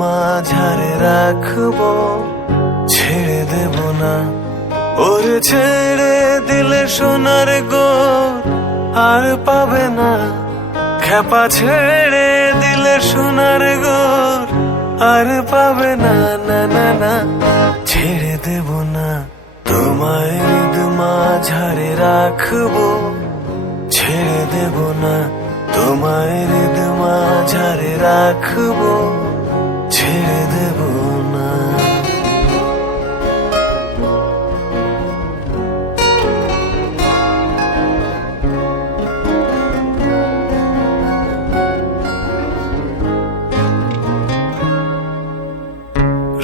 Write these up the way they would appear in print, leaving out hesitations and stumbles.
মাঝারে রাখবো, ছেড়ে দেব না। ওরে ছেড়ে দিলে সোনার গোর আর পাবে না, খেপা ছেড়ে দিলে সোনার গোর আর পাবে না। না না না, ছেড়ে দেব না, তোমায় হৃদ মাঝারে রাখবো, ছেড়ে দেব না, তোমায় হৃদ মাঝারে রাখবো, ছেড়ে দেব না।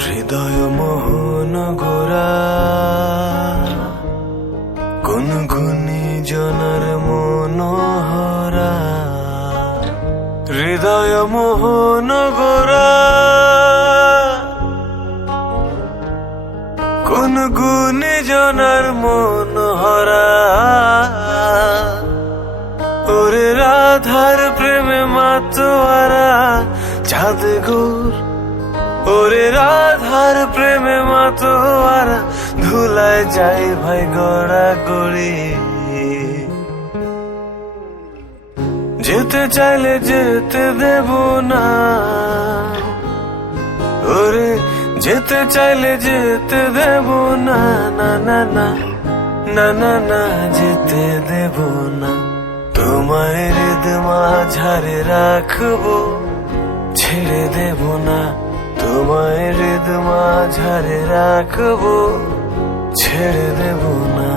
হৃদয় মোহন গোরা গুনগুনি জনার মনোহরা, হৃদয় মোহন গোরা গুনগুনি জনার মনোহরা। ওরে রাধার প্রেমে মাতোয়ারা চাঁদ গোর, ওরে রাধার প্রেমে মাতোয়ারা ধুলায় যাই ভাই গড়া গড়ি। যেতে চাইলে যেতে দেব না, ওরে যেতে চাইলে যেতে দেব না। না না না না না না, যেতে দেব না, তোমায় হৃদ মাঝারে রাখবো, ছেড়ে দেব না, তোমায় হৃদ মাঝারে রাখবো, ছেড়ে দেব না।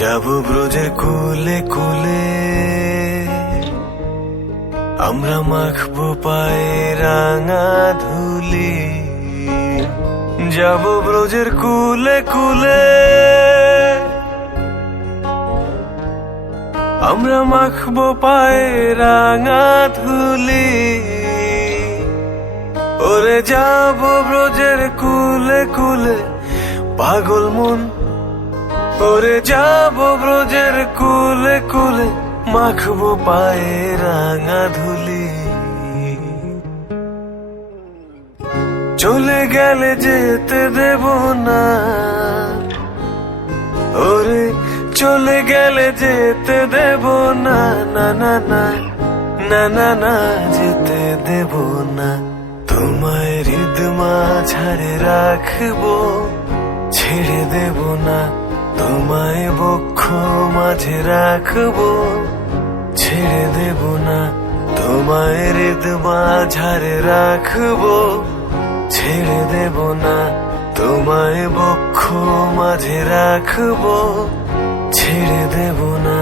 যাব ব্রজের কুলে কুলে, আমরা মাখবো পায়ে রাঙা ধুলি। যাব ব্রজের কুলে কুলে, আমরা মাখবো পায়ে রাঙা ধুলি। ওরে যাব ব্রজের কুলে কুলে পাগল মন, ওরে যাব ব্রজের কুলে কুলে মাখবো পায়ে রাঙা ধুলি। চলে গেলে যেতে দেব না, ওরে চলে গেলে যেতে দেব না। না না না না না না, যেতে দেব না, তোমায় হৃদ মাঝারে রাখবো, ছেড়ে দেব না, তোমায় বক্ষ মাঝে রাখবো, ছেড়ে দেব না, তোমায় হৃদ মাঝারে রাখবো, ছেড়ে দেব না, তোমায় বক্ষ মাঝে রাখবো, ছেড়ে দেব না।